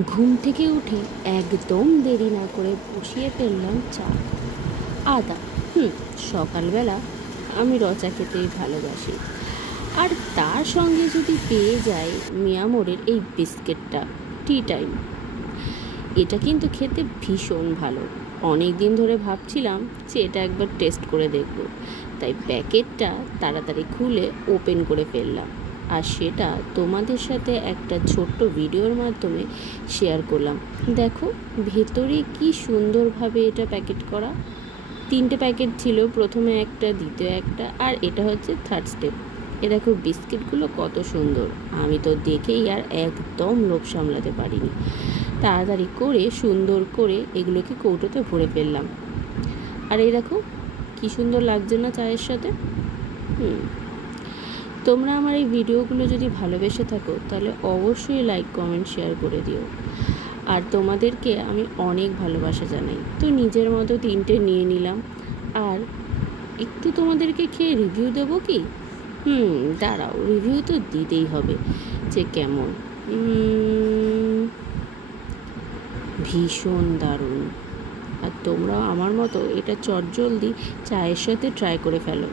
ঘুম থেকে উঠে একদম দেরি না করে বসিয়ে ফেললাম চা। আদা। সকালবেলা আমি রচা খেতেই ভালোবাসি। আর তার সঙ্গে যদি পেয়ে যাই মিয়ামোরের এই বিস্কিটটা, টি টাইম, এটা কিন্তু খেতে ভীষণ ভালো। অনেক দিন ধরে ভাবছিলাম যে এটা একবার টেস্ট করে দেখব, তাই প্যাকেটটা তাড়াতাড়ি খুলে ওপেন করে ফেললাম। আর সেটা তোমাদের সাথে একটা ছোট্ট ভিডিওর মাধ্যমে শেয়ার করলাম। দেখো ভেতরে কি সুন্দরভাবে এটা প্যাকেট করা। 3টে প্যাকেট ছিল, প্রথমে একটা, দ্বিতীয় একটা, আর এটা হচ্ছে থার্ড স্টেপ। এ দেখো বিস্কিটগুলো কত সুন্দর। আমি তো দেখেই আর একদম লোভ সামলাতে পারিনি। তাড়াতাড়ি করে সুন্দর করে এগুলোকে কৌটোতে ভরে ফেললাম। আর এই দেখো কি সুন্দর লাগছে না চায়ের সাথে। তোমরা আমার এই ভিডিওগুলো যদি ভালোবেসে থাকো তাহলে অবশ্যই লাইক, কমেন্ট, শেয়ার করে দিও। আর তোমাদেরকে আমি অনেক ভালোবাসা জানাই। তো নিজের মতো 3টে নিয়ে নিলাম। আর একটু তোমাদেরকে খেয়ে রিভিউ দেবো কি? দাঁড়াও, রিভিউ তো দিতেই হবে যে কেমন। ভীষণ দারুণ। আর তোমরাও আমার মতো এটা চটজলদি চায়ের সাথে ট্রাই করে ফেলো।